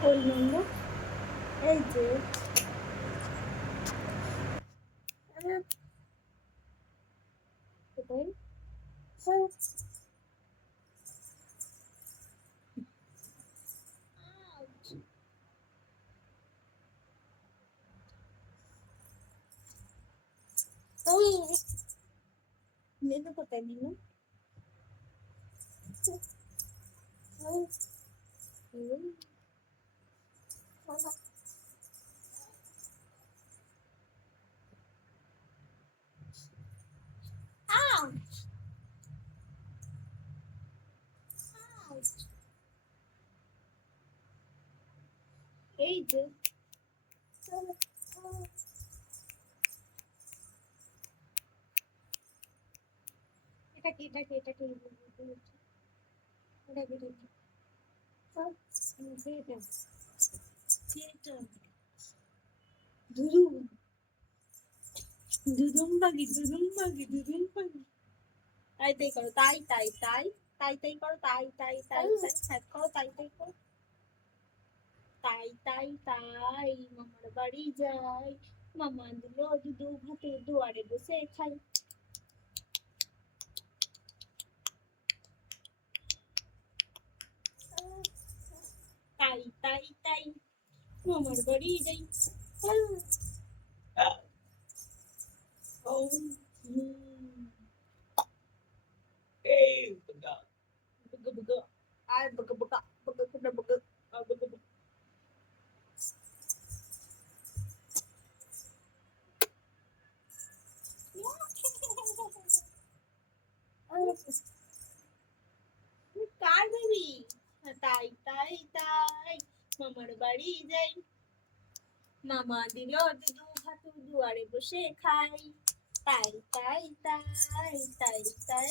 ওই নম্বর এই যে কোথায় নেনু কোথায় নেনু এই যে এটা কি এটা কি এটা কি এটা কি দুদুম দুদুম পাখি দুদুম পাখি দুদুম পাখি তাই তাই করো তাই তাই তাই তাই তাই করো তাই তাই তাই তাই তাই করো তাই তাই করো তাই তাই তাই মামার বাড়ি যাই মামা দিল দুধু ভাতে দুয়ারে বসে খাই তাই তাই তাই মামার বাড়ি যাই আর বকা বকা বকা বকা বকা বকা বকা কার বেবি তাই তাই তাই মামার বাড়ি যাই মামা দিল দুধু ভাত দুয়ারে বসে খাই তাই তাই তাই তাই তাই